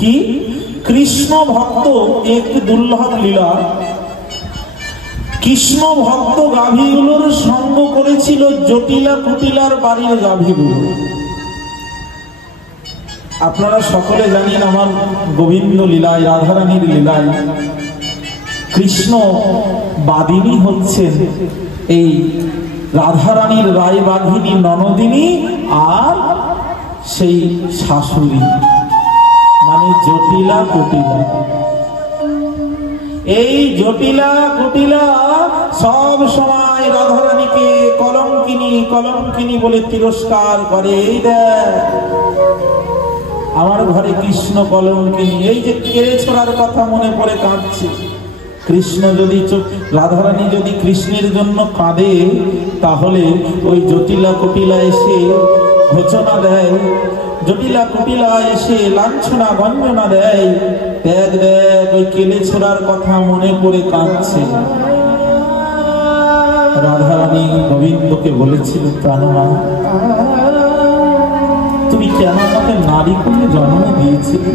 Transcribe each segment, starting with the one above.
কি কৃষ্ণ ভক্ত এক দুর্লভ লীলা, কৃষ্ণ ভক্ত গাভীগুলোর সঙ্গ করেছিল জটিলা কুটিলার বাড়ির গাভীগুলো। আপনারা সকলে জানেন আমার গোবিন্দ লীলায়, রাধারানীর লীলায় কৃষ্ণ বাদিনী হচ্ছেন এই রাধারানীর রায় বাঘিনী ননদিনী আর সেই শাশুড়ি, মানে জটিলা কুটিলা। এই জটিলা কুটিলা সব সময় রাধারানীকে কলঙ্কিনী কলঙ্কিনী বলে তিরস্কার করে। এই দেখ আমার ঘরে কৃষ্ণ কলঙ্কিনী, এই যে কেড়ে ছোড়ার কথা মনে পড়ে কাঁদছে। কৃষ্ণ যদি রাধারানী যদি কৃষ্ণের জন্য কাঁদে, তাহলে ওই জটিলা কুটিলা এসে ঘোষণা দেয়, জটিলা কুটিলা এসে লাঞ্ছনা গঞ্জনা দেয়। দেখ দেখ ওই কেলে ছোড়ার কথা মনে পড়ে কাঁদছে। রাধারানী গোবিন্দকে বলেছিল, প্রাণনা তুমি কেন আমাকে নারী কুলে জন্ম দিয়েছিলে?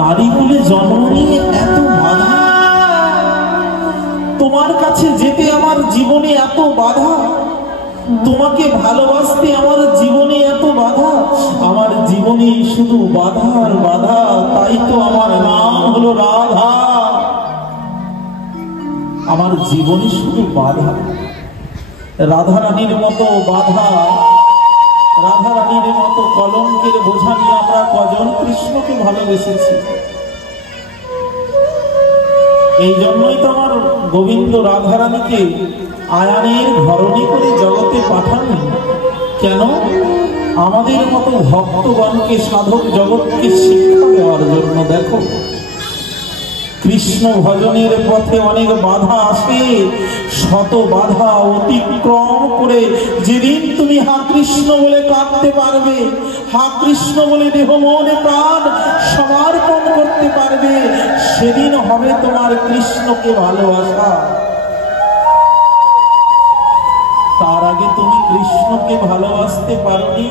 নারী কুলে জন্ম নিয়ে এত বাধা, তোমার কাছে যেতে আমার জীবনে এত বাধা, তোমাকে ভালোবাসতে আমার জীবনে এত বাধা, আমার জীবনে শুধু বাধা আর বাধা। তাই তো আমার নাম হলো রাধা, আমার জীবনে শুধু বাধা। রাধারানীর মতো বাধা, রাধারানীর মতো কলঙ্কের বোঝা নিয়ে আমরা কজন কৃষ্ণকে ভালোবেসেছি? এই জন্যই তো আমার গোবিন্দ রাধারানীকে আয়ানের ধরণী করে জগতে পাঠানো। কেন? আমাদের মতো ভক্তগণকে, সাধক জগৎকে শিক্ষা দেওয়ার জন্য। দেখো কৃষ্ণ ভজনের পথে অনেক বাধা আসে, শত বাধা অতিক্রম করে যেদিন তুমি হা কৃষ্ণ বলে কাঁদতে পারবে, হা কৃষ্ণ বলে দেহ মন প্রাণ সমর্পণ করতে পারবে, সেদিন হবে তোমার কৃষ্ণকে ভালোবাসা। তার আগে তুমি কৃষ্ণকে ভালোবাসতে পারোনি।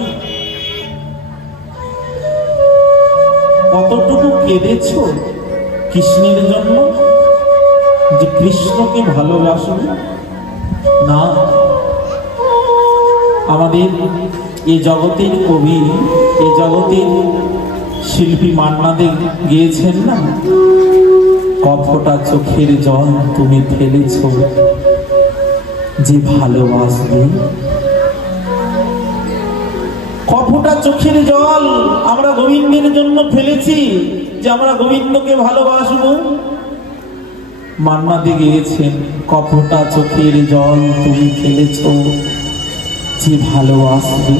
কতটুকু কেঁদেছো কৃষ্ণের জন্য যে কৃষ্ণকে ভালোবাসবে না? আমাদের এ জগতের কবি, এ জগতের শিল্পী মান্নাদে গিয়েছেন না, কফোটা চোখের জল তুমি ফেলেছ যে ভালোবাসবে। কফোটা চোখের জল আমরা গোবিন্দের জন্য ফেলেছি যে আমরা গোবিন্দকে ভালোবাসবো। মান্নাদে গিয়েছেন, কফোটা চোখের জল তুমি ফেলেছ যে ভালোবাসবে।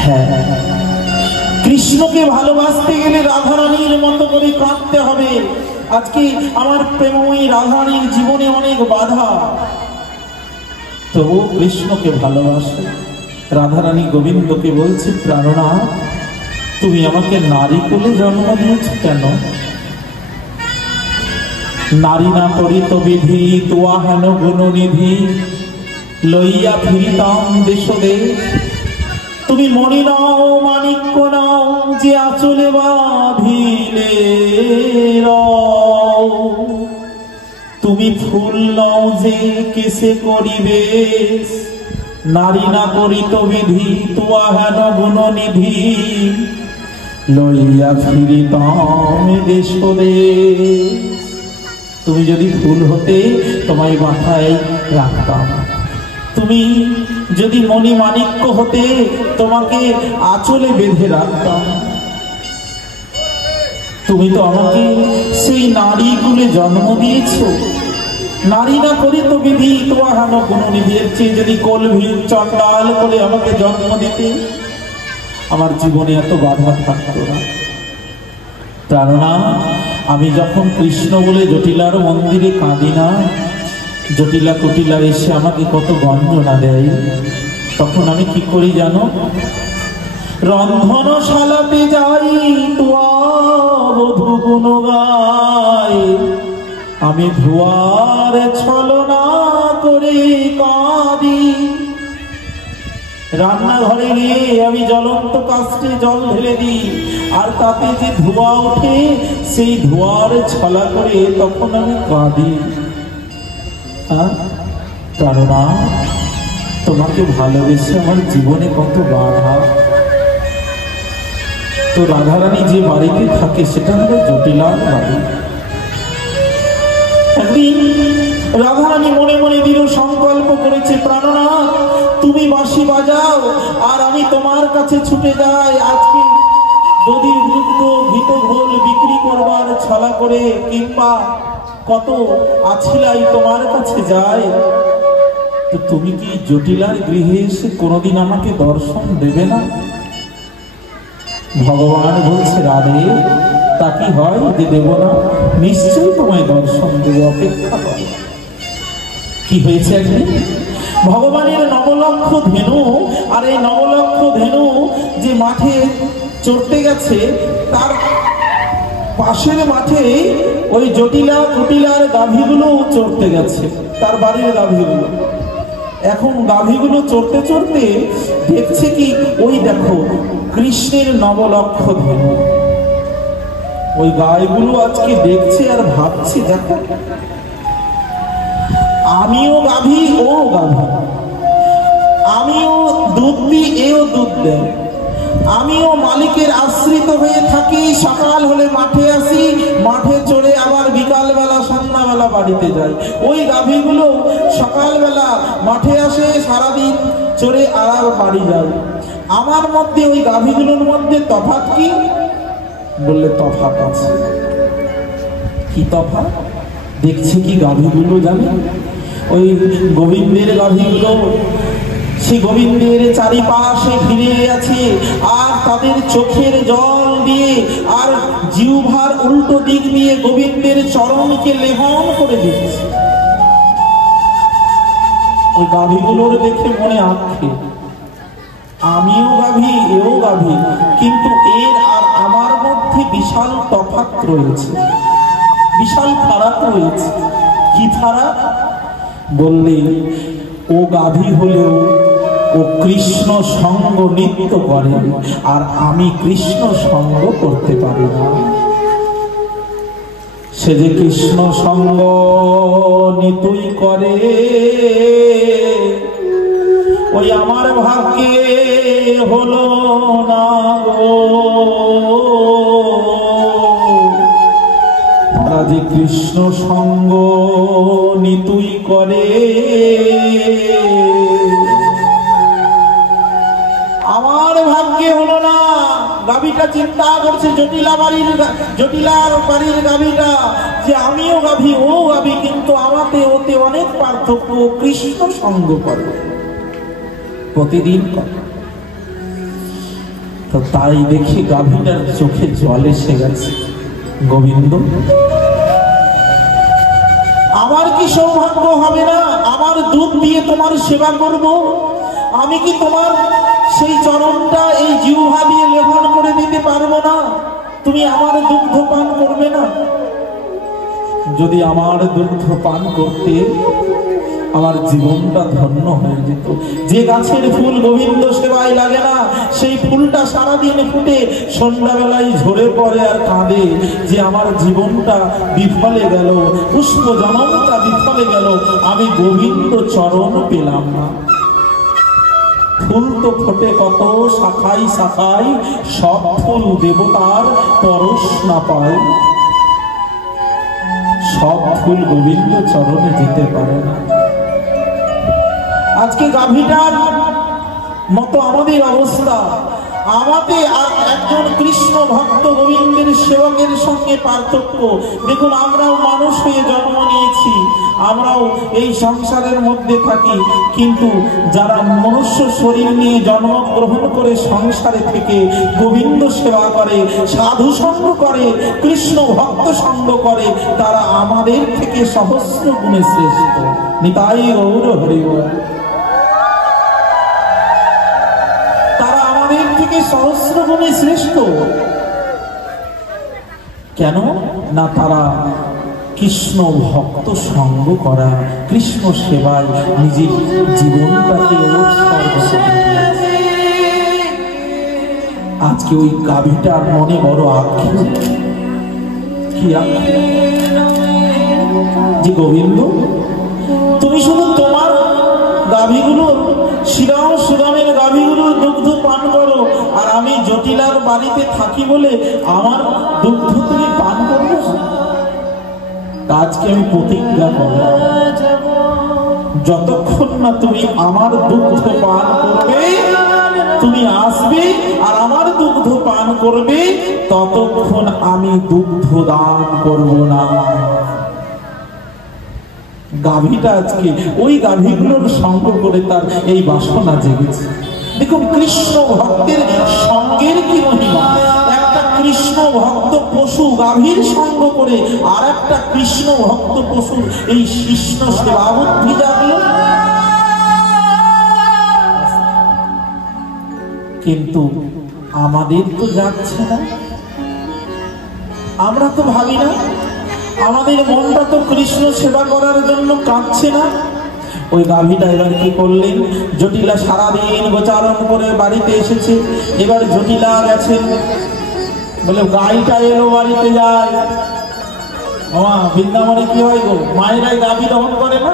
হ্যাঁ, কৃষ্ণকে ভালোবাসতে গেলে রাধারানীর মতো করে কাঁদতে হবে। আজকে আমার প্রেমময়ী রাধারানীর জীবনে অনেক বাধা, তবু কৃষ্ণকে ভালোবাসে। রাধারানী গোবিন্দকে বলছে, প্রাণনা তুমি আমাকে নারী কুলে জন্ম দিয়েছ কেন? নারী না করিত বিধি তোয়া হেন গুণনিধি, লইয়া ফিরিতাম দেশ দেশ। তুমি মণি নাও মাণিক্য নাও, যে আঁচলে বাঁধিলে রও। তুমি ফুল নাও যে কেসে করিবে, নারী না করিত বিধি তোয়া হেন গুণনিধি, লইয়া ফিরিতাম দেশ দেশ। তুমি যদি ফুল হতে তোমায় মাথায় রাখতাম, তুমি যদি মণি মাণিক্য হতে তোমাকে আঁচলে বেঁধে রাখতাম। তুমি তো আমাকে সেই নারী কুলে জন্ম দিয়েছ। নারী না করিত বিধি তোয়া হেন গুণনিধি, এর চেয়ে যদি কলভি চন্ডাল করে আমাকে জন্ম দিতে, আমার জীবনে এত বাধা থাকতো না। প্রাণনা আমি যখন কৃষ্ণ বলে জটিলার মন্দিরে কাঁদি না, জটিলা কুটিলা এসে আমাকে কত গঞ্জনা দেয়, তখন আমি কি করি জানো? রন্ধনশালাতে যাই তোয়া বধূ গুণ গাই, আমি ধোয়ার ছলনা করে কাঁদি। রান্নাঘরে গিয়ে আমি জ্বলন্ত কাস্টে জল ঢেলে দিই, আর তাতে যে ধোঁয়া ওঠে সেই ধোঁয়ার ছলা করে তখন আমি কাঁদি। কারণা, তোমাকে ভালোবেসে আমার জীবনে কত বাধা। তো রাধারানী যে বাড়িতে থাকে সেটা হলো জটিলার বাড়ি। একদিন রাধারানী মনে মনে দৃঢ় সংকল্প করেছে, প্রাণনাথ তুমি বাঁশি বাজাও আর আমি তোমার কাছে ছুটে যাই। আজকে দধির দুগ্ধ ঘিত ঘোল বিক্রি করবার ছলা করে কিংবা কত আছিলাই তোমার কাছে যায়। তো তুমি কি জটিলার গৃহে এসে কোনোদিন আমাকে দর্শন দেবে না? ভগবান বলছে, রাধে তা কি হয় যে দেব না? নিশ্চয়ই তোমায় দর্শন দেবে, অপেক্ষা করো। কি হয়েছে একদিন ভগবানের নবলক্ষ ধেনু, আর এই নবলক্ষ ধেনু যে মাঠে চড়তে গেছে তার পাশের মাঠে ওই জটিলা কুটিলার গাভীগুলো চড়তে গেছে, তার বাড়ির গাভীগুলো। এখন গাভীগুলো চড়তে চড়তে দেখছে কি, ওই দেখো কৃষ্ণের নবলক্ষ ধেনু। ওই গাইগুলো আজকে দেখছে আর ভাবছে, দেখো আমিও গাভী, ও গাভী, আমিও দুধ দিই, এও দুধ দেয়, আমিও মালিকের আশ্রিত হয়ে থাকি। সকাল হলে মাঠে আসি, মাঠে চড়ে আবার বিকালবেলা সন্ধ্যাবেলা বাড়িতে যাই। ওই গাভীগুলো সকালবেলা মাঠে আসে, সারাদিন চড়ে আর বাড়ি যায়। আমার মধ্যে ওই গাভীগুলোর মধ্যে তফাৎ কি? বললে তফাৎ আছে। কি তফাৎ? দেখছে কি গাভীগুলো জানে, ওই গোবিন্দের গাভীগুলো সেই গোবিন্দের চারিপাশে ঘিরে আছে, আর তাদের চোখের জল দিয়ে আর জিহ্বার উল্টো দিক দিয়ে গোবিন্দের চরণকে লেহন করে দিচ্ছে। ওই গাভীগুলোর দেখে মনে আঁকে, আমিও গাভী, এও গাভী, কিন্তু এর আর আমার মধ্যে বিশাল তফাৎ রয়েছে, বিশাল ফারাক রয়েছে। কি ফারাক? বললে ও গাভী হলেও ও কৃষ্ণ সঙ্গ নিত্য করে, আর আমি কৃষ্ণ সঙ্গ করতে পারি না। সে যে কৃষ্ণ সঙ্গ নিতই করে, ওই আমার ভাগ্যে হলো না গো। তারা যে কৃষ্ণ সঙ্গ নিতুই করে, আমার ভাগ্যে হলো না। গাভীটা চিন্তা করছে, জটিলার বাড়ির গাভীটা, যে আমিও গাভী, ও গাভী, কিন্তু আমাতে ওতে অনেক পার্থক্য। কৃষ্ণ সঙ্গ করে প্রতিদিন। তো তাই দেখি গাভীটার চোখে জল এসে গেছে। গোবিন্দ, আমার কি সৌভাগ্য হবে না আমার দুধ দিয়ে তোমার সেবা করব? আমি কি তোমার সেই চরণটা এই জিহ্বা দিয়ে লেহন করে দিতে পারবো না? তুমি আমার দুগ্ধ পান করবে না? যদি আমার দুগ্ধ পান করতে, আমার জীবনটা ধন্য হয়ে যেত। যে গাছের ফুল গোবিন্দ সেবায় লাগে না, সেই ফুলটা সারাদিন ফুটে সন্ধ্যাবেলায় ঝরে পড়ে আর কাঁদে যে আমার জীবনটা বিফলে গেল, পুষ্প জনমটা বিফলে গেল, আমি গোবিন্দ চরণ পেলাম না। ফুল তো ফোটে কত শাখায় শাখায়, সব ফুল দেবতার পরশ না পায়, সব ফুল গোবিন্দ চরণে যেতে পারে না। আজকে গাভীটার মতো আমাদের অবস্থা। আমাদের আর একজন কৃষ্ণ ভক্ত গোবিন্দের সেবকের সঙ্গে পার্থক্য। দেখুন, আমরাও মানুষ হয়ে জন্ম নিয়েছি, আমরাও এই সংসারের মধ্যে থাকি, কিন্তু যারা মনুষ্য শরীর নিয়ে জন্মগ্রহণ করে সংসারে থেকে গোবিন্দ সেবা করে, সাধু সঙ্গ করে, কৃষ্ণ ভক্ত সঙ্গ করে, তারা আমাদের থেকে সহস্র গুণে শ্রেষ্ঠ। নিতাই গৌর হরি বল। তারা আমাদের থেকে সহস্র গুণে শ্রেষ্ঠ। কেন না? তারা কৃষ্ণ ভক্ত সঙ্গ করা, কৃষ্ণ সেবায় নিজের জীবনটাকে উৎসর্গ করে। আজকে ওই গাভীটার মনে বড় আক্ষেপ, কি যে গোবিন্দ তুমি শুধু তোমার গাভীগুলো, শ্রীরাম সুদামের গাভীগুলো দুগ্ধ পান করো, আর আমি জটিলার বাড়িতে থাকি বলে আমার দুগ্ধ তুমি পান করবে। আজকে আমি প্রতিজ্ঞা করলাম, যতক্ষণ না তুমি আমার দুগ্ধ পান করবে, তুমি আসবে আর আমার দুগ্ধ পান করবে, ততক্ষণ আমি দুগ্ধ দান করব না। গাভীটা আজকে ওই গাভীগুলোর সঙ্গ করে তার এই বাসনা জেগেছে। দেখুন কৃষ্ণ ভক্তের সঙ্গের কি মহিমা। একটা কৃষ্ণ ভক্ত পশু গাভীর সঙ্গ করে আর একটা কৃষ্ণ ভক্ত পশু এই কৃষ্ণ সেবা বুদ্ধি জাগলো। কিন্তু আমাদের তো যাচ্ছে না, আমরা তো ভাবি না, আমাদের মনটা তো কৃষ্ণ সেবা করার জন্য কাঁদছে না। ওই গাভীটা এবার কি করলেন, জটিলা সারাদিন গোচারণ করে বাড়িতে এসেছে, এবার জটিলা গেছে বলে গাইটা এলো বাড়িতে যায়। বৃন্দাবনে কি হয় গো, মায়েরাই গাভী দহন করে না?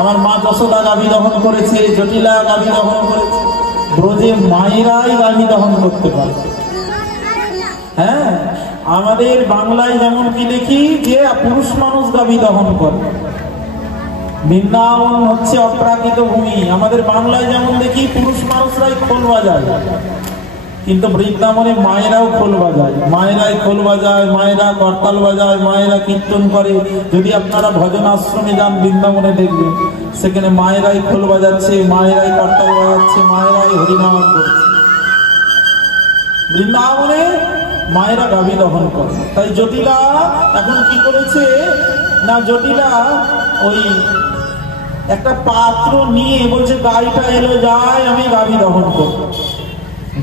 আমার মা যশোদা গাভী দহন করেছে, জটিলা গাভী দহন করেছে, ব্রজে মায়েরাই গাভী দহন করতে পারে। হ্যাঁ, আমাদের বাংলায় যেমন কি দেখি যে পুরুষ মানুষ গাভী দহন করে, বৃন্দাবন হচ্ছে অপ্রাকৃত ভূমি। আমাদের বাংলায় যেমন দেখি পুরুষ মানুষরাই খোল বাজায়, কিন্তু বৃন্দাবনে মায়েরাও খোল বাজায়, মায়েরাই খোল বাজায়, মায়েরা করতাল বাজায়, মায়েরা কীর্তন করে। যদি আপনারা ভজন আশ্রমে যান বৃন্দাবনে দেখবেন সেখানে মায়েরাই খোল বাজাচ্ছে, মায়েরাই করতাল বাজাচ্ছে, মায়েরাই হরিনাম করছে। বৃন্দাবনে মায়েরা গাভী দহন করে। তাই জটিলা এখন কি করেছে না, জটিলা ওই একটা পাত্র নিয়ে বলছে গাইটা এলো যায়, আমি গাভী দহন করব।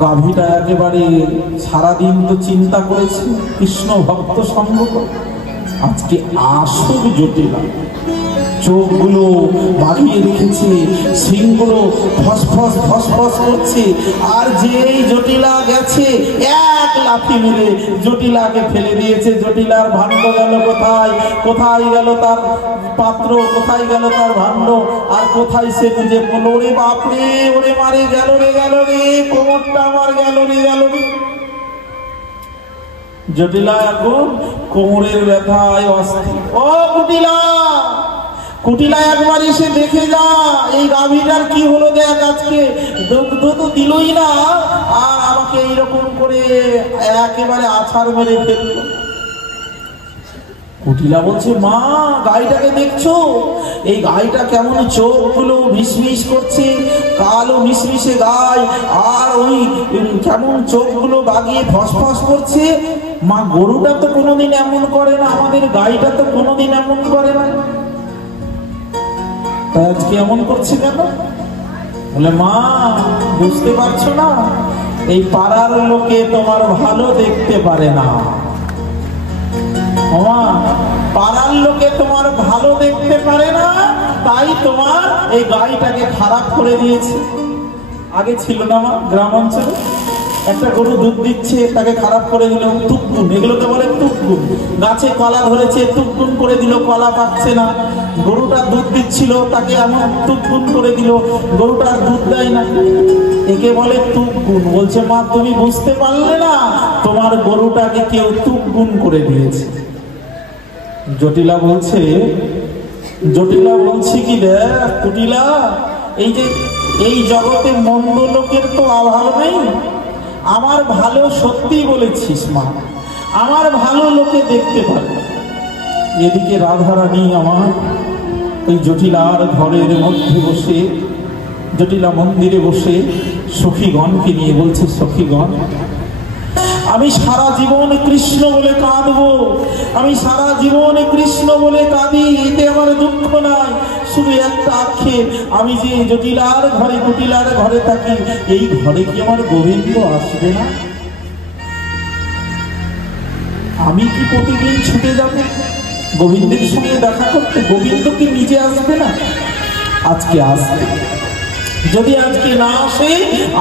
গাভীটা একেবারে সারাদিন তো চিন্তা করেছে কৃষ্ণ ভক্ত সঙ্গ করে, আজকে আসুক জটিলা। চোখগুলো বাঁধিয়ে রেখেছে, সিংগুলো ফসফস ফসফস করছে, আর যেই জটিলা গেছে এক লাফি মেরে জটিলাকে ফেলে দিয়েছে। জটিলার ভাণ্ড গেল কোথায়, কোথায় গেল তার পাত্র, কোথায় গেল তার ভাণ্ড, আর কোথায় সে বুঝে বলল ওরে বাপরে, ওরে মারে গেল রে, গেল রে, কোমরটা আমার গেল রে, গেল রে। জটিলা এখন কোমরের ব্যথায় অস্থির। ও কুটিলা, কুটিলা একবার এসে দেখে যা এই গাভীটার কি হলো, দেখ আজকে দুগ্ধ তো দিলই না, আর আমাকে এইরকম করে একেবারে আছাড় মেরে ফেললো। কুটিলা বলছে মা, গাইটাকে দেখছো, এই গাইটা কেমন চোখগুলো মিশমিশ করছে, কালো মিশমিশে গাই, আর ওই কেমন চোখগুলো বাগিয়ে ফসফস করছে। মা, গরুটা তো কোনোদিন এমন করে না, আমাদের গাইটা তো কোনোদিন এমন করে না, তাই আজকে এমন করছে কেন? বলে মা, বুঝতে পারছো না, এই পাড়ার লোকে তোমার ভালো দেখতে পারে না। মা, পাড়ার লোকে তোমার ভালো দেখতে পারে না, তাই তোমার এই গাইটাকে খারাপ করে দিয়েছে। আগে ছিল না মা, গ্রাম অঞ্চলে একটা গরু দুধ দিচ্ছে, তাকে খারাপ করে দিল, তুকগুন, এগুলোকে বলে তুকগুন। গাছে কলা ধরেছে, তুকগুন করে দিল, কলা পাচ্ছে না। গরুটা দুধ দিচ্ছিল, তাকে এমন তুকগুন করে দিল, গরুটার দুধ দেয় না, একে বলে তুকগুন। বলছে মা, তুমি বুঝতে পারলে না, তোমার গরুটাকে কেউ তুকগুন করে দিয়েছে। জটিলা বলছে, জটিলা বলছে কি দেখ কুটিলা, এই যে এই জগতে মন্দ লোকের তো অভাব নেই, আমার ভালো সত্যি বলেছিস মা, আমার ভালো লোকে দেখতে পারে। এদিকে রাধারানী আমার ওই জটিলার ঘরের মধ্যে বসে, জটিলা মন্দিরে বসে সখীগণকে নিয়ে বলছে, সখীগণ, আমি সারা জীবন কৃষ্ণ বলে কাঁদবো, আমি সারা জীবন কৃষ্ণ বলে কাঁদি, এতে আমার দুঃখ নাই। শুধু একটা আক্ষেপ, আমি যে জটিলার ঘরে, কুটিলার ঘরে থাকি, এই ঘরে কি আমার গোবিন্দ আসবে না? আমি কি প্রতিদিন ছুটে যাব গোবিন্দের সঙ্গে দেখা করতে। গোবিন্দ কি নিজে আসবে না? আজকে আসবে। যদি আজকে না আসে,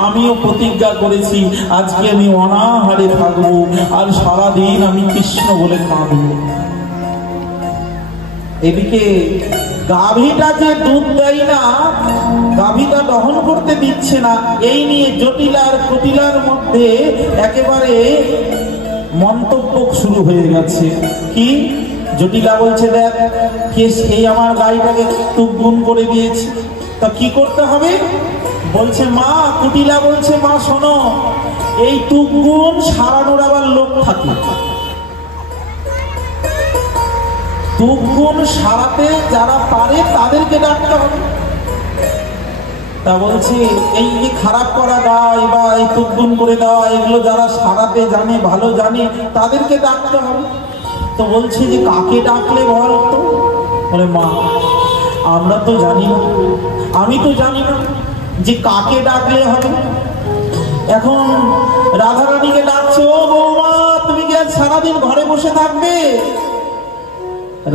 আমিও প্রতিজ্ঞা করেছি আজকে আমি অনাহারে থাকবো, আর সারাদিন আমি কৃষ্ণ বলে কাঁদব। এদিকে গাভীটা যে দুধ দেয় না, গাভীটা দহন করতে দিচ্ছে না, এই নিয়ে জটিলার কুটিলার মধ্যে একেবারে মন্তব্য শুরু হয়ে গেছে। কি? জটিলা বলছে, দেখ কে সেই আমার গাইটাকে তুগুন করে দিয়েছে, তা কি করতে হবে? বলছে মা, কুটিলা বলছে মা শোনো, এই তুগুন সারানোর আবার লোক থাকে, তুগুন সারাতে যারা পারে তাদেরকে ডাকতে হবে। তা বলছে এই যে খারাপ করা গায় বা এই তুগুন করে দেওয়া, এগুলো যারা সারাতে জানে, ভালো জানে, তাদেরকে ডাকতে হবে। তো বলছে যে কাকে ডাকলে বল তো? বলে মা আমরা তো জানি না, আমি তো জানি না যে কাকে ডাকলে হবে। এখন রাধারানীকে ডাকছে, ও বৌমা তুমি কি আজ সারাদিন ঘরে বসে থাকবে?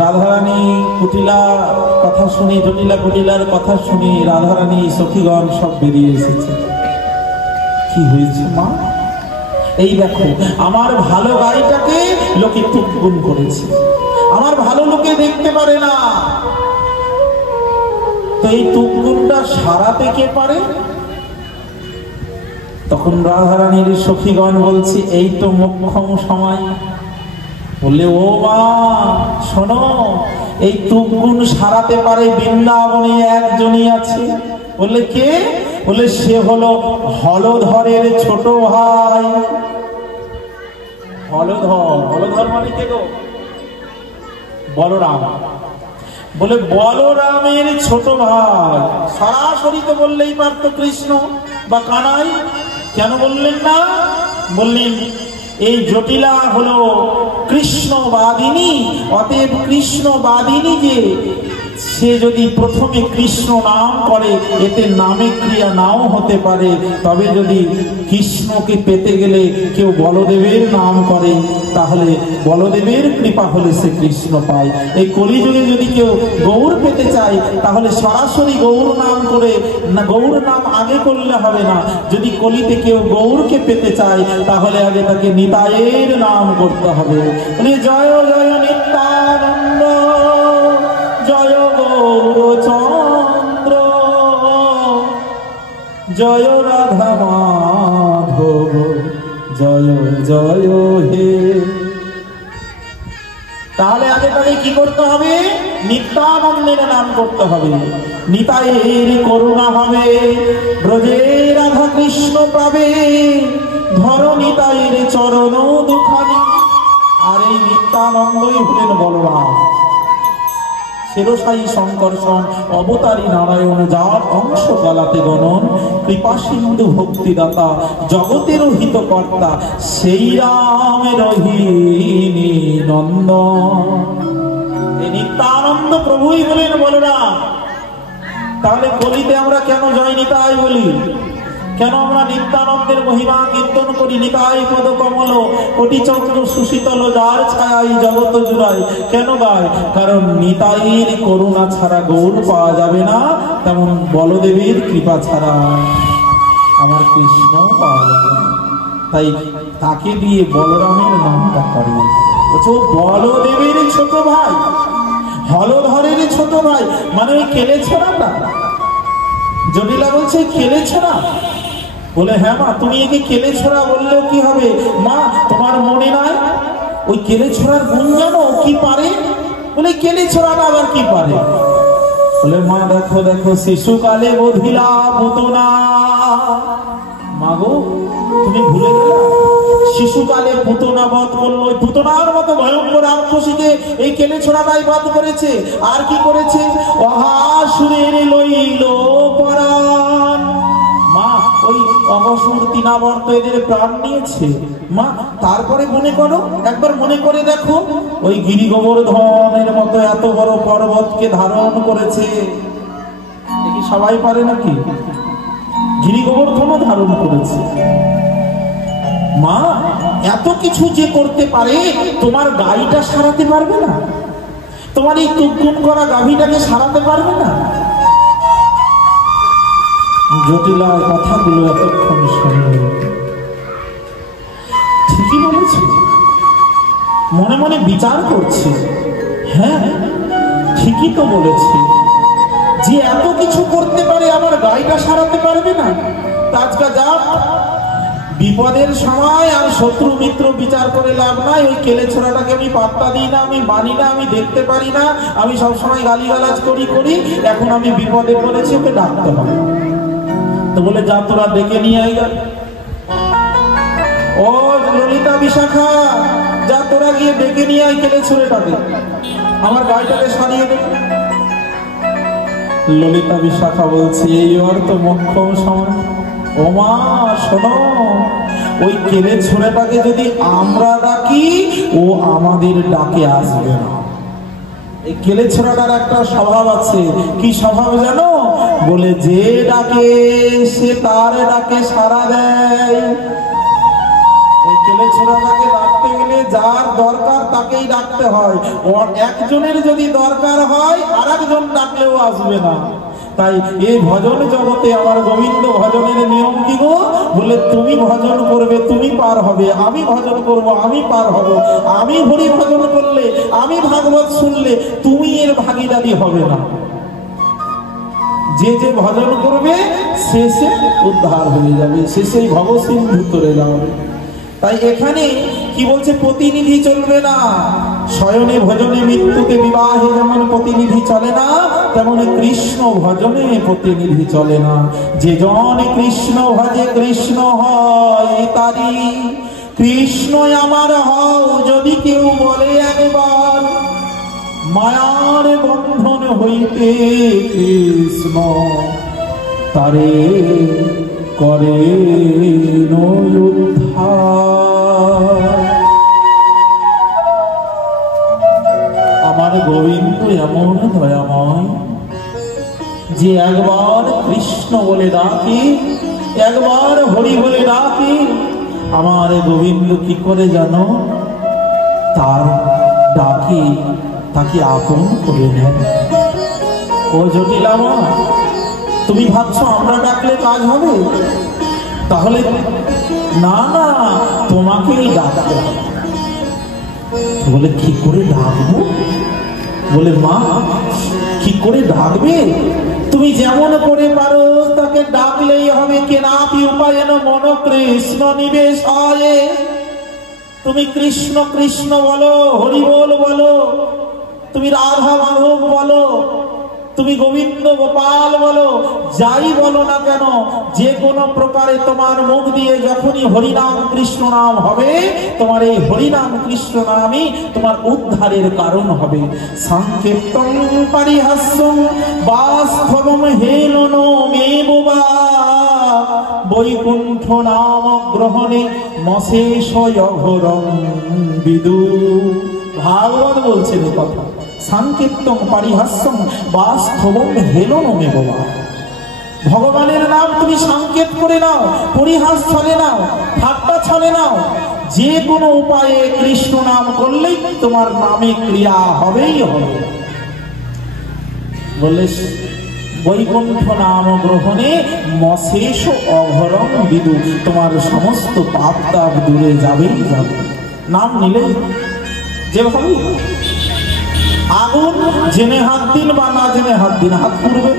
রাধারানী কুটিলা কথা শুনে, জটিলা কুটিলার কথা শুনে রাধারানী সখীগণ সব বেরিয়ে এসেছে। কি হয়েছে মা? এই দেখো আমার ভালো গাইটাকে লোকে তুগুন করেছে, আমার ভালো লোকে দেখতে পারে না, তো এই তুগুনটা সারাতে কে পারে? তখন রাধারানীর সখীগণ বলছে এই তো মোক্ষম সময়। বললে ও মা শোনো, এই তুগুন সারাতে পারে বৃন্দাবনে একজনই আছে। বললে কে? বলে সে হলো হলধরের ছোট ভাই। হলধর, হলধর মানে কে গো? বলরাম। বলে বলরামের ছোট ভাই। সরাসরি তো বললেই পারতো কৃষ্ণ বা কানাই, কেন বললেন না? বললেন এই জটিলা হলো কৃষ্ণবাদিনী, অতএব কৃষ্ণবাদিনী যে, সে যদি প্রথমে কৃষ্ণ নাম করে এতে নামে ক্রিয়া নাও হতে পারে, তবে যদি কৃষ্ণকে পেতে গেলে কেউ বলদেবের নাম করে তাহলে বলদেবের কৃপা হলে সে কৃষ্ণ পায়। এই কলিযুগে যদি কেউ গৌর পেতে চায় তাহলে সরাসরি গৌর নাম করে না, গৌর নাম আগে করলে হবে না। যদি কলিতে কেউ গৌরকে পেতে চায় তাহলে আগে তাকে নিতাইয়ের নাম করতে হবে। জয় জয় নিত্যানন্দ, জয় গৌরচন্দ্র, জয় রাধা মাধব, জয় জয় হে। তাহলে আগে তাকে কি করতে হবে? নিত্যানন্দের নাম করতে হবে। নিতাইয়ের করুণা হবে, ব্রজে রাধা কৃষ্ণ পাবে, ধর নিতাইয়ের চরণ দুখানি। আর এই নিত্যানন্দই হলেন বলরাম, শিরসাই শঙ্কর্ষণ অবতারী নারায়ণ, যার অংশ গলাতে গণন, কৃপা সিন্ধু ভক্তিদাতা, জগতের হিতকর্তা, সেই রামের রহিনী নন্দন। এই নিত্যানন্দ প্রভুই বলেন বলরাম। তাহলে কলিতে আমরা কেন জয় নিতাই বলি? কেন আমরা নিত্যানন্দের মহিমা কীর্তন করি? নিতাই পদ কমল কোটি চক্র সুশীতল, যার ছায়াই জগত জুড়াই, কেন গায়? কারণ নিতাইয়ের করুণা ছাড়া গৌর পাওয়া যাবে না, তেমন বলদেবের কৃপা ছাড়া আমার কৃষ্ণ পাওয়া যাবে না। তাই তাকে দিয়ে বলরামের নামটা করে। বলদেবের ছোট ভাই, হলধরের ছোট ভাই, মানে ওই কেলে ছোড়াটা। জটিলা বলছে কেলে ছোড়া। বলে হ্যাঁ মা, তুমি একে কেলে ছোড়া বললেও কি হবে? মা তোমার মনে নাই ওই কেলে ছোড়ার গুণ জানো কি পারে? বলে কেলে ছোড়াটা আবার কি পারে? বলে মা দেখো দেখো, শিশুকালে বধিলা পুতনা। মাগো তুমি ভুলে গেলা, শিশুকালে পুতনা বধ করলো। ওই পুতনার মতো ভয়ঙ্কর রাক্ষসীকে এই কেলে ছোড়াটাই বধ করেছে। আর কি করেছে? অহাসুরের লইল পরাণ। মা ওই অবসুর তিনাবর্ত এদের প্রাণ নিয়েছে। মা তারপরে মনে করো, একবার মনে করে দেখো, ওই গিরি গোবর্ধনের মতো এত বড় পর্বতকে ধারণ করেছে। দেখি সবাই পারে নাকি? গিরি গোবর্ধনও ধারণ করেছে। মা এত কিছু যে করতে পারে, তোমার গাইটা সারাতে পারবে না? তোমার এই তুগুন করা গাভীটাকে সারাতে পারবে না? জটিলার কথাগুলো এতক্ষণ শুনল, ঠিকই বলেছে, মনে মনে বিচার করছে, হ্যাঁ ঠিকই তো বলেছে, যে এত কিছু করতে পারে আমার গাইটা সারাতে পারবে না। আজকে যা বিপদের সময় আর শত্রু মিত্র বিচার করে লাভ নাই। ওই কেলে ছোড়াটাকে আমি পাত্তা দিই না, আমি মানি না, আমি দেখতে পারি না, আমি সবসময় গালিগালাজ করি। এখন আমি বিপদে পড়েছি, ওকে ডাকতে হবে। তো বলে যা তোরা ডেকে নিয়ে আয়, ও ললিতা বিশাখা, যা তোরা গিয়ে ডেকে নিয়ে আয় কেলে ছোড়াটাকে, আমার গাইটাকে সারিয়ে দে। ললিতা বিশাখা বলছে, এই ওর তো মোক্ষম সময়। ও মা শোনো, ওই কেলে ছোড়াটাকে যদি আমরা ডাকি, ও আমাদের ডাকে আসবে না। এই কেলে ছোড়াটার একটা স্বভাব আছে। কি স্বভাব জানো? বলে যে ডাকে সে তার ডাকে সাড়া দেয়। এই কেলে ছোড়াটাকে ডাকতে গেলে যার দরকার তাকেই ডাকতে হয়। ওর একজনের যদি দরকার হয় আর একজন ডাকলেও আসবে না। তাই এই ভজন জগতে আমার গোবিন্দ ভজনের নিয়ম কি গো? বলে তুমি ভজন করবে তুমি পার হবে, আমি ভজন করব আমি পার হব, আমি হরি ভজন করলে, আমি ভাগবত শুনলে তুমি এর ভাগীদারি হবে না। যে যে ভজন করবে শেষে উদ্ধার হয়ে যাবে, শেষেই ভবসিন্ধু তরে যাবে। তাই এখানে কি বলছে? প্রতিনিধি চলবে না। শয়নে ভজনে মৃত্যুতে বিবাহে যেমন প্রতিনিধি চলে না, তেমন কৃষ্ণ ভজনে প্রতিনিধি চলে না। যে জন কৃষ্ণ ভজে কৃষ্ণ হয় তারি, কৃষ্ণ আমার হও যদি কেউ বলে একবার, মায়ার বন্ধন হইতে কৃষ্ণ তারে করে উদ্ধার। আমার গোবিন্দ এমন দয়াময় যে একবার কৃষ্ণ বলে ডাকি, একবার হরি বলে ডাকি, আমার গোবিন্দ কি করে জানো? তার ডাকি তাকে আপন করে নেন। ও জটিলামা, তুমি ভাবছো আমরা ডাকলে কাজ হবে? তাহলে না না, তোমাকেই ডাকতে হবে। বলে কি করে ডাকবো? বলে মা কি করে ডাকবে? তুমি যেমন করে পারো তাকে ডাকলেই হবে। কেনাপি উপায়েন মন কৃষ্ণ নিবেশ হয়। তুমি কৃষ্ণ কৃষ্ণ বলো, হরি বল বলো, তুমি রাধা মাধব বলো, তুমি গোবিন্দ গোপাল বলো, যাই বলো না কেন, যে কোনো প্রকারে তোমার মুখ দিয়ে যখনই হরিনাম কৃষ্ণ নাম হবে, তোমার এই হরিনাম কৃষ্ণ নামই তোমার উদ্ধারের কারণ হবে। সংকীর্তন পরিহাস্যং বাস্তবম হেলনো মেববা, বৈকুণ্ঠ নাম গ্রহণে মশেষ অঘরং বিদু। ভাগবত বলছেন এই কথা। সংকীর্তন পরিহাস্যং বাস্তবম হেলনো মেববা, ভগবানের নাম তুমি সংকেত করে নাও, পরিহাস ছলে নাও, ঠাট্টা ছলে নাও, যে কোনো উপায়ে কৃষ্ণ নাম করলেই তোমার নামে ক্রিয়া হবেই হবে। বলে বৈকুণ্ঠ নাম গ্রহণে মশেষ অঘরং বিদু, তোমার সমস্ত পাপ তাপ দূরে যাবেই যাবে। নাম নিলেই যেভাবে আগুন জেনে হাত দিন বা না জেনে হাত দিন, হাত পুড়বে।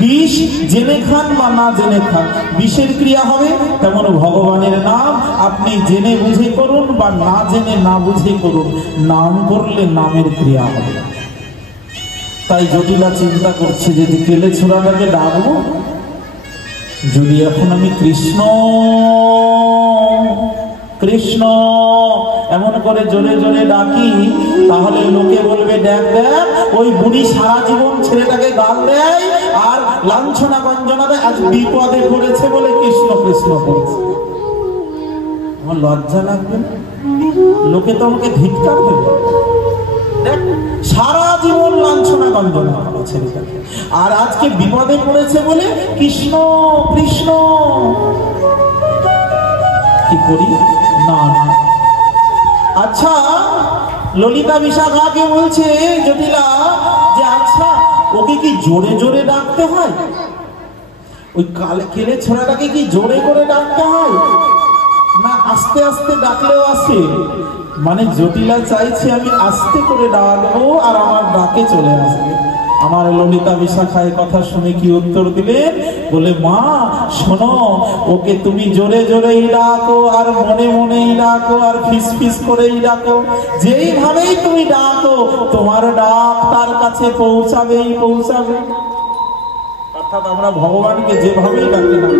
বিষ জেনে খান বা না জেনে খান, বিষের ক্রিয়া হবে। তেমন ভগবানের নাম আপনি জেনে বুঝে করুন বা না জেনে না বুঝে করুন, নাম করলে নামের ক্রিয়া হবে। তাই জটিলা চিন্তা করছে যে কেলে ছোড়াটাকে ডাকবো, যদি এখন আমি কৃষ্ণ কৃষ্ণ এমন করে জোরে জোরে ডাকি, তাহলে লোকে বলবে দেখ দেখ ওই বুড়ি সারা জীবন ছেলেটাকে গাল দেয় আর লাঞ্ছনা গঞ্জনা দেয়, আজ বিপদে পড়েছে বলে কৃষ্ণ কৃষ্ণ করছে। আমার লজ্জা লাগবে না? লোকে তো আমাকে ধিক্কার দেবে। দেখ সারা জীবন লাঞ্ছনা গঞ্জনা করে ছেলেটাকে, আর আজকে বিপদে পড়েছে বলে কৃষ্ণ কৃষ্ণ। কি করি? না। আচ্ছা ললিতা বিশাখাকে বলছে জটিলা যে আচ্ছা ওকে কি জোরে জোরে ডাকতে হয়? ওই কেলে ছোড়াটাকে কি জোরে করে ডাকতে হয় না আস্তে আস্তে ডাকলেও আসে? মানে জটিলা চাইছে আমি আস্তে করে ডাকবো আর আমার ডাকে চলে আসবে। আমার ললিতা বিশাখায় কথা শুনে কি উত্তর দিলেন? বলে মা শোনো, ওকে তুমি জোরে জোরেই ডাকো আর মনে মনেই ডাকো আর ফিস ফিস করেই ডাকো, যেইভাবেই তুমি ডাকো তোমার ডাক তার কাছে পৌঁছাবেই পৌঁছাবে। অর্থাৎ আমরা ভগবানকে যেভাবেই ডাকি না,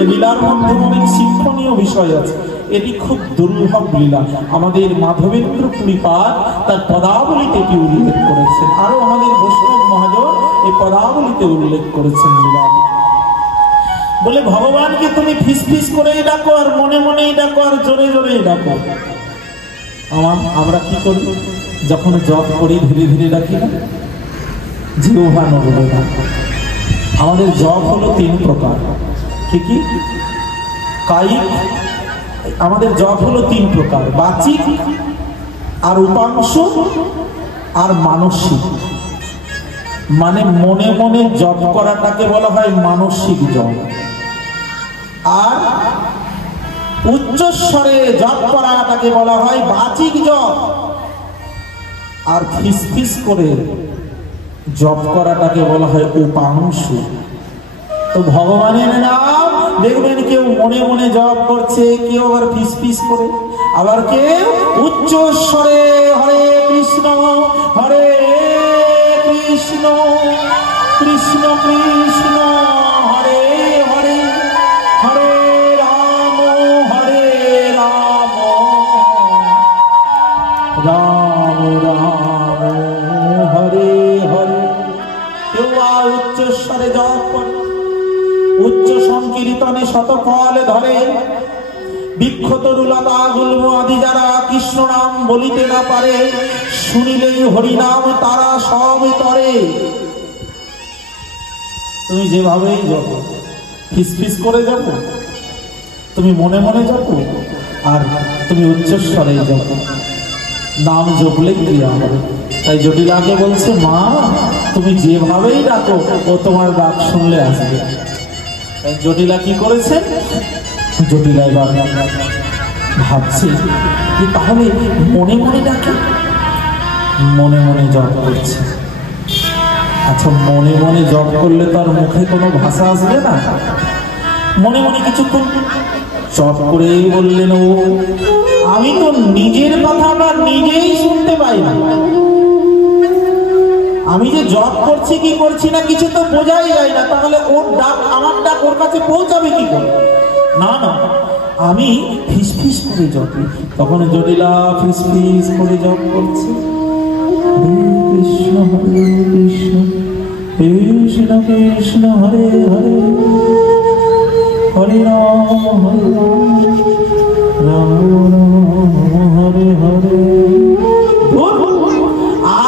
এই লীলার মধ্যে অনেক শিক্ষণীয় বিষয় আছে। এটি খুব দুর্লভ লীলা। আমাদের মাধবেন্দ্র পুরীপাদ তার পদাবলিতে এটি উল্লেখ করেছেন, আরো আমাদের বৈষ্ণব মহাজন এই পদাবলিতে উল্লেখ করেছেন লীলা। বলে ভগবানকে তুমি ফিস ফিস করেই ডাকো আর মনে মনেই ডাকো আর জোরে জোরেই ডাকো। আমরা কি করি যখন জপ করি? ধীরে ধীরে ডাকি না, জিহ্বা নড়বে না। আমাদের জপ হলো 3 প্রকার। কি কি? কায়িক, আমাদের জপ হলো 3 প্রকার, বাচিক আর উপাংশ আর মানসিক। মানে মনে মনে জপ করাটাকে বলা হয় মানসিক জপ, আর উচ্চস্বরে জপ করাটাকে বলা হয় বাচিক জপ, আর ফিস ফিস করে জপ করাটাকে বলা হয় উপাংশ। তো ভগবানের নাম দেখবেন কেউ মনে মনে জপ করছে, কেউ আবার ফিস ফিস করে, আবার কেউ উচ্চ স্বরে হরে কৃষ্ণ কৃষ্ণ কৃষ্ণ কৃষ্ণ হরে হরে হরে রাম রাম রাম হরে হরে। কেউ আর উচ্চ স্বরে জপ করে, উচ্চ সংকীর্তনে শতফল ধরে। বৃক্ষতরুলতা গুল্ম আদি যারা কৃষ্ণ নাম বলিতে না পারে, শুনিলেই হরিনাম তারা সব তরে। তুমি যেভাবেই জপ, ফিস ফিস করে জপ, তুমি মনে মনে জপ, আর তুমি উচ্চস্বরে জপ, নাম জপলে ক্রিয়া হবে। তাই জটিলাকে বলছে মা তুমি যেভাবেই ডাকো ও তোমার ডাক শুনলে আসবে। জটিলা কি করেছে? জটিলা এবার ভাবছে যে তাহলে মনে মনে ডাকে, মনে মনে জপ করছে। আচ্ছা মনে মনে জপ করলে তো আর মুখে কোনো ভাষা আসবে না। মনে মনে কিছুক্ষণ চট করেই বললেন ও আমি তো নিজের কথাটা নিজেই শুনতে পাই না, আমি যে জপ করছি কি করছি না কিছু তো বোঝাই যায় না, তাহলে ওর ডাক আমার ডাক ওর কাছে পৌঁছাবে কি করে? না না আমি ফিস ফিস করে জপ। তখন জটিলা ফিস ফিস করে জপ করছে, কৃষ্ণ হরে কৃষ্ণ কৃষ্ণ কৃষ্ণ হরে হরে হরে রাম রাম রাম হরে হরে।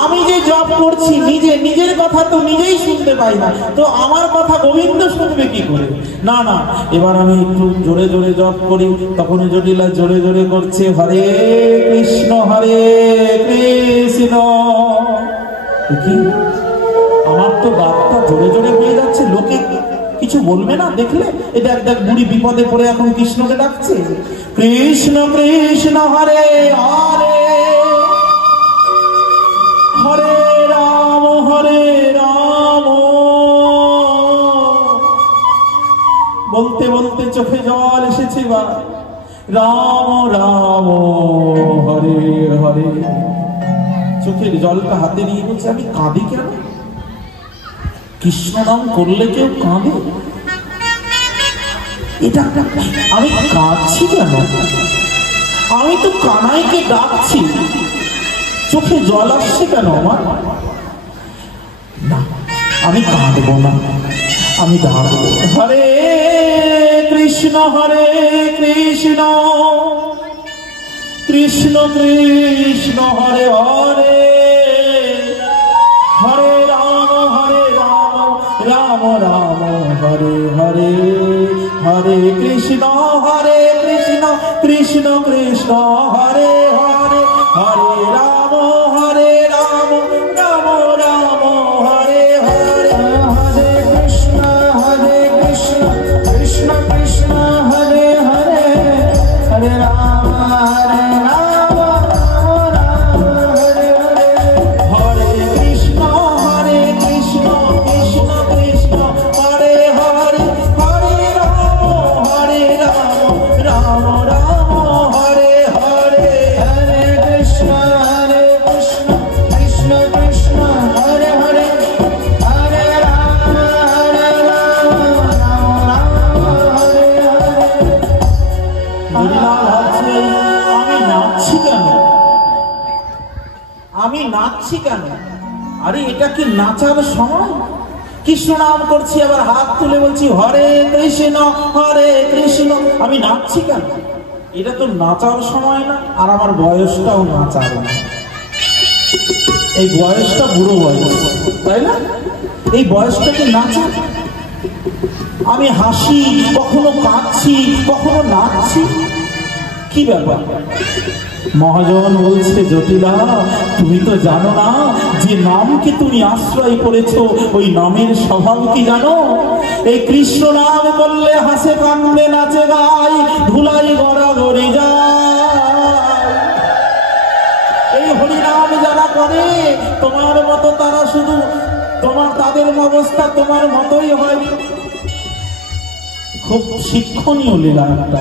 আমি যে জপ করছি নিজের কথা তো নিজেই শুনতে পাই না, তো আমার কথা গোবিন্দ শুনবে কি করে? না না এবার আমি একটু জোরে জোরে জপ করি। তখন জটিলা জোরে জোরে করছে হরে কৃষ্ণ কি আমার তো বাপটা জোরে জোরে হয়ে যাচ্ছে, লোকে কিছু বলবে না দেখলে? এটা দেখ বুড়ি বিপদে পড়ে এখন কৃষ্ণকে ডাকছে, কৃষ্ণ কৃষ্ণ হরে হরে হরে রাম বলতে বলতে চোখে জল এসেছে। রাম রাম হরে হরে, চোখের জলটা হাতে নিয়ে বলছে আমি কাঁদি কেন? কৃষ্ণ নাম করলে কেউ কাঁদে? এটা আমি কাঁদছি কেন? আমি তো কানাইকে ডাকছি, চোখে জল আসছে কেন আমার? না আমি কাঁদবো না, আমি ডাকবো হরে কৃষ্ণ কৃষ্ণ কৃষ্ণ হরে হরে হরে রাম রাম রাম হরে হরে হরে কৃষ্ণ কৃষ্ণ কৃষ্ণ হরে হরে হরে রাম জটিলাল ভাবছে আমি নাচছি কেন, আমি নাচছি কেন? আরে এটা কি নাচার সময়? কৃষ্ণ নাম করছি, আবার হাত তুলে বলছি হরে কৃষ্ণ হরে কৃষ্ণ, আমি নাচছি কেন? এটা তো নাচার সময় না, আর আমার বয়সটাও নাচার না। এই বয়সটা বুড়ো বয়স, তাই না? এই বয়সটা কি নাচা? আমি হাসি, কখনো কাঁদছি, কখনো নাচছি, কি ব্যাপার? মহাজন বলছে জটিলা, তুমি তো জানো না যে নামকে তুমি আশ্রয় করেছো, ওই নামের স্বভাব কি জানো? এই কৃষ্ণ নাম বললে হাসে কান্দে নাচে গায়, ধুলাই গড়াগড়ি যায়। এই হরিনাম যারা করে তোমার মতো, তারা শুধু তাদের অবস্থা তোমার মতোই হয়। খুব শিক্ষণীয় লীলা একটা।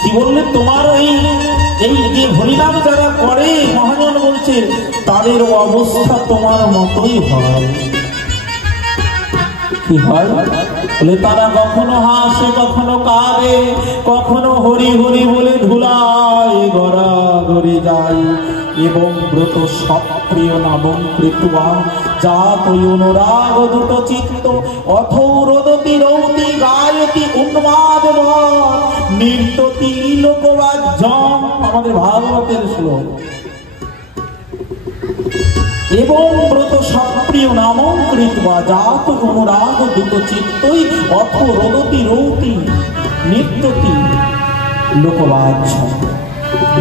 কি বললে? তোমার এই যে হরিনাম যারা করে, মহাজন বলছে তাদের অবস্থা তোমার মতোই হয়। কি হয় বলে? তারা কখনো হাসে, কখনো কাঁদে, কখনো হরি হরি বলে ধুলায় গড়াগড়ি যায়। এবং ব্রত সপ্রিয় নামং কৃত্বা জাতৈ অনুরাগ দুত চিত্ত অথৌরদতি রৌতি গায়তি উন্মাদব নৃত্যতি লোকবাজ্যম। আমাদের ভাগবতের শ্লোক। এবং ব্রত সপ্রিয় নামং কৃত্বা জাত অনুরাগ দুত চিত্তই অথৌরদতি রৌতি নৃত্যতি লোকবাজ্যম।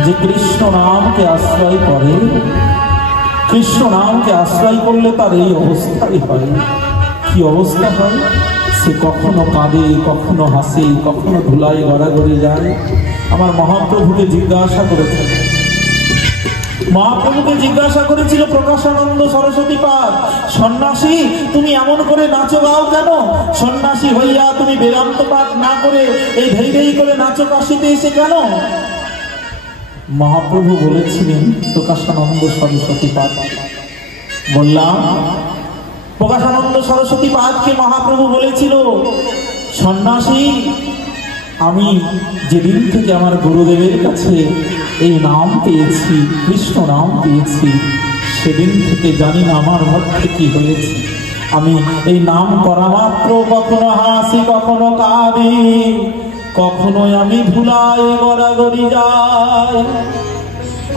যে কৃষ্ণ নামকে আশ্রয় করে, কৃষ্ণ নামকে আশ্রয় করলে তার এই অবস্থাই হয়। কি অবস্থা হয়? সে কখনো কাঁদে, কখনো হাসে, কখনো ধুলায় গড়াগড়ি যায়। আমার মহাপ্রভুকে জিজ্ঞাসা করেছিল, মহাপ্রভুকে জিজ্ঞাসা করেছিল প্রকাশানন্দ সরস্বতী পাদ, সন্ন্যাসী তুমি এমন করে নাচো গাও কেন? সন্ন্যাসী হইয়া তুমি বেদান্ত পাঠ না করে এই ধেই ধেই করে নাচো কাশিতে এসে কেন? মহাপ্রভু বলেছিলেন প্রকাশানন্দ সরস্বতী পাদ। বললাম প্রকাশানন্দ সরস্বতী পাদকে মহাপ্রভু বলেছিল, সন্ন্যাসী আমি যেদিন থেকে আমার গুরুদেবের কাছে এই নাম পেয়েছি, কৃষ্ণ নাম পেয়েছি, সেদিন থেকে জানি না আমার মধ্যে কি হয়েছে। আমি এই নাম করা মাত্র কখনো হাসি, কখনো কাঁদি, কখনোই আমি ধুলায় গড়াগড়ি যাই।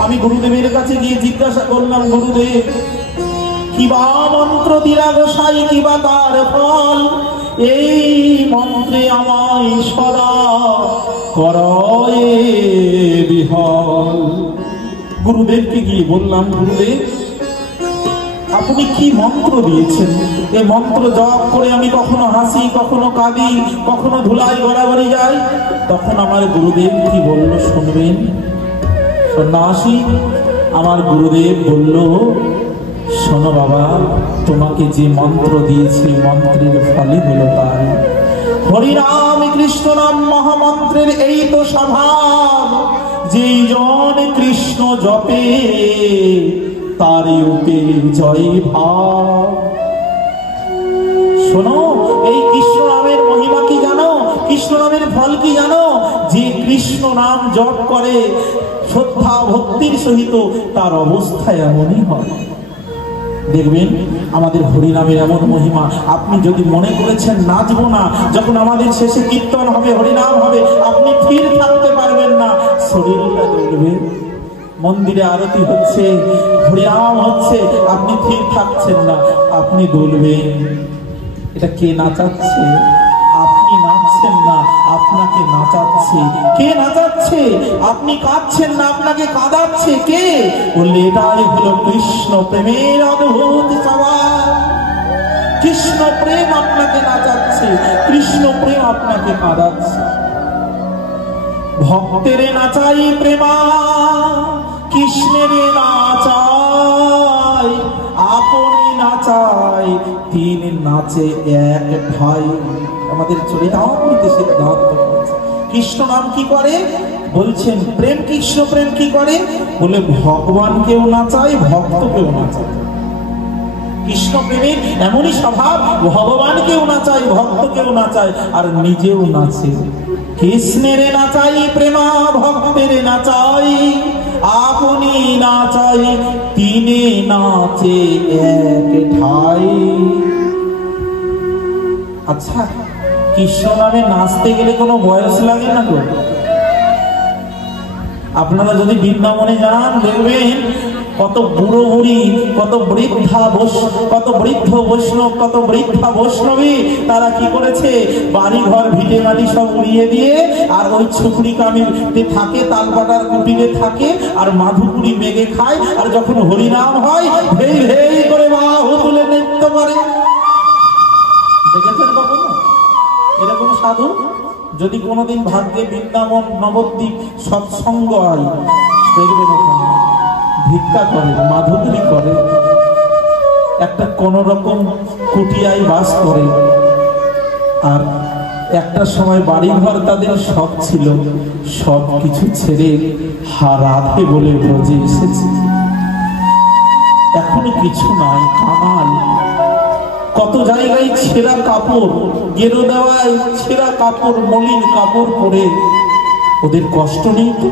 আমি গুরুদেবের কাছে গিয়ে জিজ্ঞাসা করলাম, গুরুদেব কিবা মন্ত্র দিলা গোসাই, কিবা তার ফল? এই মন্ত্রে আমায় সদা করয়ে বিহল। গুরুদেবকে গিয়ে বললাম, গুরুদেব আপনি কি মন্ত্র দিয়েছেন? এই মন্ত্র জপ করে আমি কখনো হাসি, কখনো কাঁদি, কখনো ধুলায় গড়াগড়ি যাই। তখন আমার গুরুদেব কি বলল শুনবেন? সন্ন্যাসী আমার গুরুদেব বলল, শোনো বাবা, তোমাকে যে মন্ত্র দিয়েছে মন্ত্রের ফলই হলো তাই। হরিনাম কৃষ্ণ নাম মহামন্ত্রের এই তো স্বভাব, যেই জন কৃষ্ণ জপে তারই উপে জয় ভাব। শোনো, এই কৃষ্ণ নামের মহিমা কি জানো? কৃষ্ণ নামের ফল কি জানো? যে কৃষ্ণ নাম জপ করে শ্রদ্ধা ভক্তির সহিত, তার অবস্থা এমনই হয়। দেখবেন আমাদের হরিনামের এমন মহিমা। আপনি যদি মনে করেছেন নাচবো না, যখন আমাদের শেষে কীর্তন হবে, হরিনাম হবে, আপনি ফির থাকতে পারবেন না, শরীরটা দুলবে। মন্দিরে আরতি হচ্ছে, হরিনাম হচ্ছে, আপনি ফির থাকছেন না, আপনি দুলবেন। এটা কে নাচাচ্ছে? আপনি নাচছেন না, আপনাকে নাচাচ্ছে। কে নাচাচ্ছে? আপনি কাঁদছেন না, আপনাকে কাঁদাচ্ছে কে? বললে এটাই হলো কৃষ্ণ প্রেমের অদ্ভুত স্বভাব। কৃষ্ণ প্রেম আপনাকে নাচাচ্ছে, কৃষ্ণ প্রেম আপনাকে কাঁদাচ্ছে। ভক্তের নাচাই প্রেমা, কৃষ্ণের নাচাই, আপনি নাচাই, তিন নাচে এক ভাই। আমাদের চরিতামৃতে সিদ্ধান্ত কৃষ্ণ নাম কি করে বলছেন? প্রেম। কৃষ্ণ প্রেম কি করে? বলে ভগবানকেও নাচায়, ভক্তকেও নাচায়। কৃষ্ণ প্রেমের এমনই স্বভাব, ভগবানকেও নাচায়, ভক্তকেও নাচায়, আর নিজেও নাচে। কৃষ্ণের নাচাই প্রেমা ভক্তের নাচাই, আপনি নাচাই তিনে নাচে এক ঠাই। আচ্ছা, কৃষ্ণ নামে নাচতে গেলে কোনো বয়স লাগে না তো? আপনারা যদি বৃন্দাবনে যান দেখবেন কত বুড়ো বুড়ি, কত বৃদ্ধ বৈষ্ণব, কত বৃদ্ধা বৈষ্ণবী, তারা কি করেছে, বাড়ি ঘর ভিটে মাটি সব উড়িয়ে দিয়ে আর ওই ছুকরি কামিতে থাকে, তালপাটার কুটিরে থাকে আর মাধুপুরি মেঘে খায়, আর যখন হরিনাম হয় ভেই ভেই করে বাহু তুলে নৃত্য করে। দেখেছেন কখনো এরকম সাধু? যদি কোনোদিন ভাগ্যে বৃন্দাবন নবদ্বীপ সৎসঙ্গ হয় দেখবেন ওখানে ভিক্ষা করে, মাধুরী করে, একটা কোন রকম কুটিয়ায় বাস করে। আর একটা সময় বাড়ি ঘর তাদের সব ছিল, সব কিছু ছেড়ে রাধে বলে ব্রজে এসেছে। এখনো কিছু নাই, কামাল। কত জায়গায় ছেঁড়া কাপড়, গেরো দেওয়ায় ছেঁড়া কাপড়, মলিন কাপড় পরে, ওদের কষ্ট নেই তো?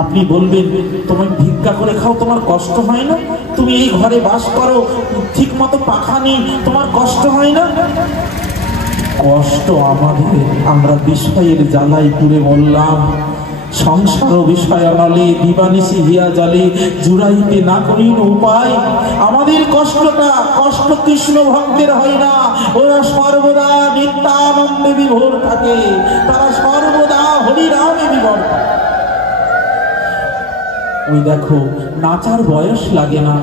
আপনি বলবেন তোমায় ভিক্ষা করে খাও, তোমার কষ্ট হয় না? তুমি এই ঘরে বাস করো, ঠিক মতো পাখা নেই, তোমার কষ্ট হয় না? কষ্ট আমাদের, আমরা বিষয়ের জ্বালাই পুড়ে বললাম। সংসার বিষয় আনালে দিবানিশি হিয়া জালে, জুড়াইতে না করিন উপায়। আমাদের কষ্ট কৃষ্ণ ভক্তের হয় না, ওরা সর্বদা নিত্যানন্দে বিভোর থাকে, তারা সর্বদা হরিনামে বিভোর থাকে। ওই দেখো, নাচার বয়স লাগে না।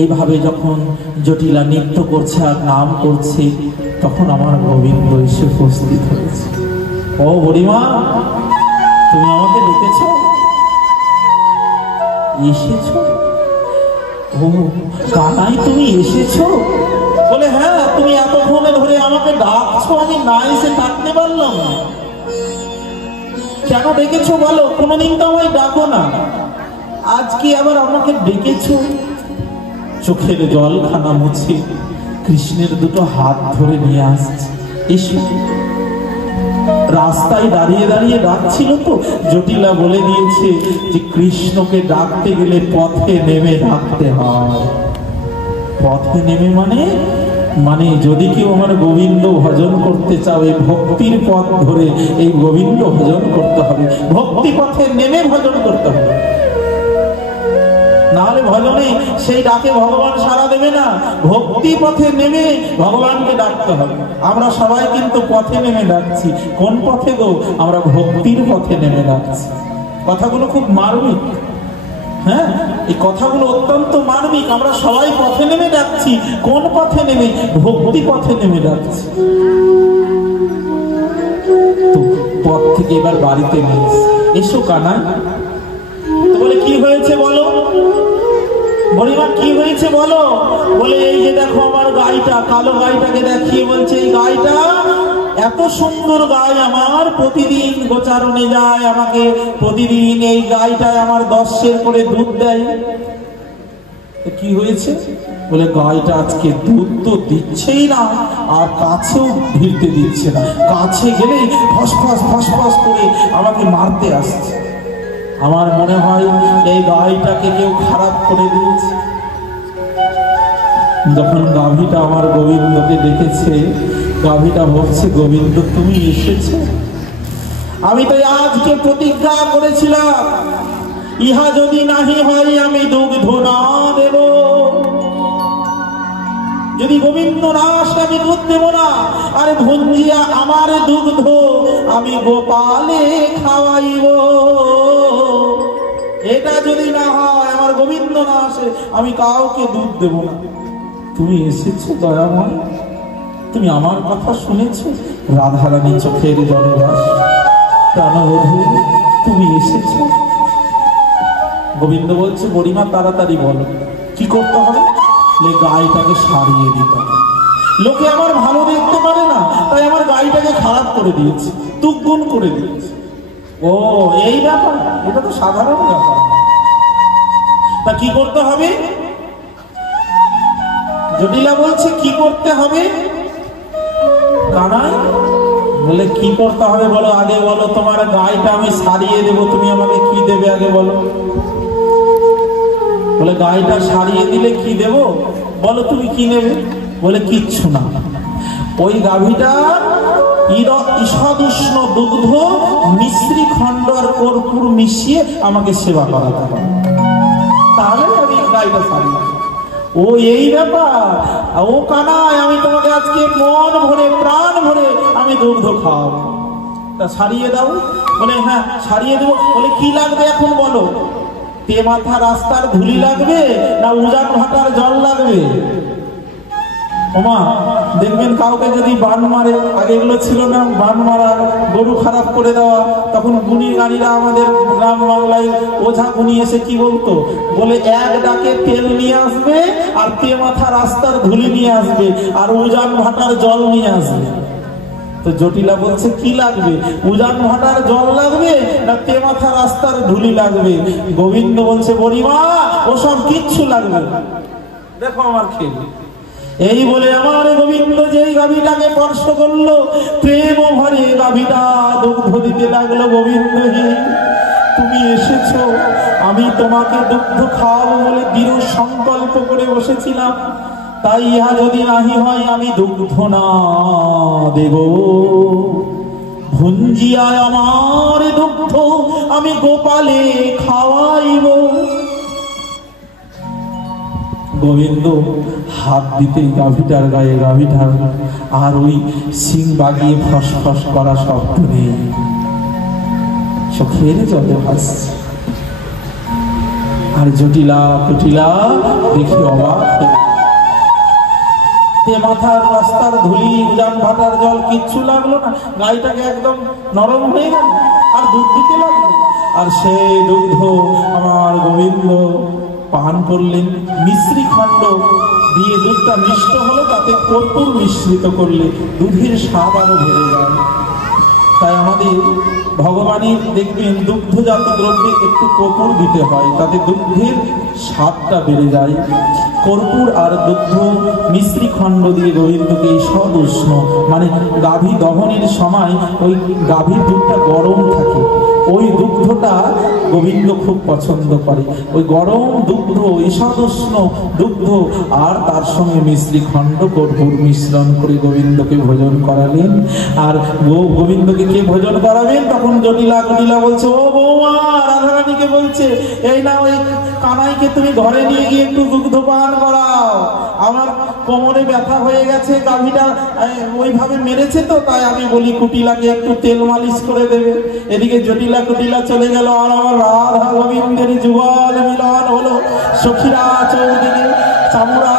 এইভাবে যখন জটিলা নৃত্য করছে আর নাম করছে, তখন আমার গোবিন্দ এসে উপস্থিত হয়েছে। ও বুড়িমা, তুমি আমাকে ডেকেছ? এসেছো? ও কানাই, তুমি এসেছো? বলে হ্যাঁ, তুমি এতক্ষণে ধরে আমাকে ডাকছো, আমি না এসে থাকতে পারলাম না। কেন ডেকেছো বলো? কোনোদিন তো আমায় ডাকো না, আজকে আবার আমাকে ডেকেছো। চোখের জল খানা মুছে কৃষ্ণের দুটো হাত ধরে নিয়ে আসছে। এসো। রাস্তায় দাঁড়িয়ে দাঁড়িয়ে ডাকছিল তো, জটিলা বলে দিয়েছে যে কৃষ্ণকে ডাকতে গেলে পথে নেমে ডাকতে হয়। পথে নেমে মানে যদি কেউ আমার গোবিন্দ ভজন করতে চাও, এই ভক্তির পথ ধরে এই গোবিন্দ ভজন করতে হবে, ভক্তি পথে নেমে ভজন করতে হবে। নাহলে ভজনে সেই ডাকে ভগবান সাড়া দেবে না। ভক্তি পথে নেমে ভগবানকে ডাকতে হবে। আমরা সবাই কিন্তু পথে নেমে ডাকছি। কোন পথে গো? আমরা ভক্তির পথে নেমে ডাকছি। কথাগুলো খুব মার্মিক। হ্যাঁ, এই কথাগুলো অত্যন্ত মার্মিক। আমরা সবাই পথে নেমে ডাকছি। কোন পথে নেমে? ভক্তি পথে নেমে ডাকছি। তো পথ থেকে এবার বাড়িতে নিয়ে এসো কানাই। তো বলে কি হয়েছে বলো? বলিমা কি হয়েছে বলো? বলে এই যে দেখো আমার গাইটা, কালো গাইটাকে দেখিয়ে বলছে এই গাইটা এত সুন্দর গাই আমার, প্রতিদিন গোচারণে যায়, আমাকে প্রতিদিন এই গাইটায় আমার 10 সের করে দুধ দেয়। কি হয়েছে? বলে গাইটা আজকে দুধ তো দিচ্ছেই না, আর কাছেও ভিড়তে দিচ্ছে না, কাছে গেলেই ফসফস ফসফস করে আমাকে মারতে আসছে। আমার মনে হয় এই গাইটাকে কেউ খারাপ করে দিয়েছে। যখন গাভীটা আমার গোবিন্দকে দেখেছে, গাভীটা বলছে গোবিন্দ তুমি এসেছো? আমি তো আজকে প্রতিজ্ঞা করেছিলাম ইহা যদি নাহি হয় আমি দুগ্ধ না দেব। যদি গোবিন্দ না আসে আমি দুধ দেব না। আরে ভঞ্জিয়া আমার দুগ্ধ আমি গোপালে খাওয়াইব। এটা যদি না হয়, আমার গোবিন্দ না আসে, আমি কাউকে দুধ দেব না। তুমি এসেছো দয়াময়, তুমি আমার কথা শুনেছো? রাধারানী চোখের জলে ভাসে, প্রাণবধূ তুমি এসেছো। গোবিন্দ বলছে বুড়িমা তাড়াতাড়ি বলো কি করতে হবে? গাইটাকে সারিয়ে দিতে হবে। লোকে আমার ভালো দেখতে পারে না, তাই আমার গাইটাকে খারাপ করে দিয়েছে, তুগুন করে দিয়েছে। ও এই ব্যাপার, এটা তো সাধারণ ব্যাপার। তা কি করতে হবে? জটিলা বলছে কি করতে হবে? কানাই বলে কি করতে হবে বলো, আগে বলো, তোমার গাইটা আমি সারিয়ে দেবো, তুমি আমাকে কি দেবে আগে বলো। বলে গাইটা সারিয়ে দিলে কি দেব বলো, তুমি কি নেবে? বলে কিচ্ছু না, ওই গাভীটা ঈষদুষ্ণ দুগ্ধ মিশ্রি খণ্ড আর কর্পূর মিশিয়ে আমাকে সেবা করাতে হবে, তাহলে আমি গাইটা সারিয়ে। ও এই ব্যাপার, ও কানাই, আমি তোমাকে আজকে মন ভরে প্রাণ ভরে আমি দুগ্ধ খাওয়াবো, তা সারিয়ে দাও। বলে হ্যাঁ সারিয়ে দেবো। বলে কি লাগবে এখন বলো, তে মাথা রাস্তার ধুলি লাগবে না উজান ভাটার জল লাগবে? ওমা দেখবেন কাউকে যদি বান মারে, আগে এগুলো ছিল না, বান মারা, গরু খারাপ করে দেওয়া, তখন গুণী গাড়িরা আমাদের গ্রাম বাংলায় ওঝা গুণী এসে কি বলতো, বলে এক ডাকে তেল নিয়ে আসবে আর তে মাথা রাস্তার ধুলি নিয়ে আসবে আর উজান ভাটার জল নিয়ে আসবে। তো জটিলা বলছে কি লাগবে, উজান ভাটার জল লাগবে না তে মাথা রাস্তার ধুলি লাগবে? গোবিন্দ বলছে বড়িমা ওসব কিচ্ছু লাগবে, দেখো আমার খেয়ে। এই বলে আমার গোবিন্দ যেই গাভীটাকে স্পর্শ করলো, প্রেম ভরে গাভীটা দুগ্ধ দিতে লাগলো। গোবিন্দ হে তুমি এসেছো, আমি তোমাকে দুগ্ধ খাওয়াবো বলে দৃঢ় সংকল্প করে বসেছিলাম, তাই ইহা যদি নাহি হয় আমি দুগ্ধ না দেব। ভুঞ্জিয়ায় আমার দুগ্ধ আমি গোপালে খাওয়াইব। গোবিন্দ হাত দিতেই গাভীটার গায়ে, গাভীটার আর ওই সিং বাগিয়ে ফস ফস করা শব্দ নেই, চোখের জলে ভাসছে। আর জটিলা কুটিলা দেখে অবাক, মাথার রাস্তার ধুলি উজান ভাটার জল কিচ্ছু লাগলো না, গাইটাকে একদম নরম হয়ে গেল আর দুধ দিতে লাগলো। আর সেই দুগ্ধ আমার গোবিন্দ পান করলেন, মিশ্রি খণ্ড দিয়ে দুধটা মিষ্ট হলো, তাতে কর্পূর মিশ্রিত করলে দুধের স্বাদ আরো বেড়ে যায়। তাই আমাদের ভগবানের দেখবেন দুগ্ধজাত দ্রব্যে একটু কর্পূর দিতে হয়, তাতে দুগ্ধের স্বাদটা বেড়ে যায়। কর্পূর আর দুগ্ধ মিশ্রি খণ্ড দিয়ে গোবিন্দকে ঈষদ উষ্ণ, মানে গাভী দহনের সময় ওই গাভীর দুধটা গরম থাকে, ওই দুগ্ধটা গোবিন্দ খুব পছন্দ করে। ওই গরম দুগ্ধ, ঈষদ উষ্ণ দুগ্ধ আর তার সঙ্গে মিশ্রি খণ্ড কর্পূর মিশ্রণ করে গোবিন্দকে ভোজন করালেন। আর গোবিন্দকে কে ভোজন করাবেন? তখন জটিলা কুটিলা বলছে, ও বৌমা, রাধারানীকে বলছে, এই না ওই কানাইকে তুমি ঘরে নিয়ে গিয়ে একটু দুগ্ধ পান করাও, আমার কোমরে ব্যথা হয়ে গেছে, গাভীটা ওইভাবে মেরেছে তো, তাই আমি বলি কুটিলাকে একটু তেল মালিশ করে দেবে। এদিকে জটিলা কুটিলা চলে গেল, আর আমার রাধা গোবিন্দের যুগল মিলন হলো। সখীরা চৌদিকে, চামুরা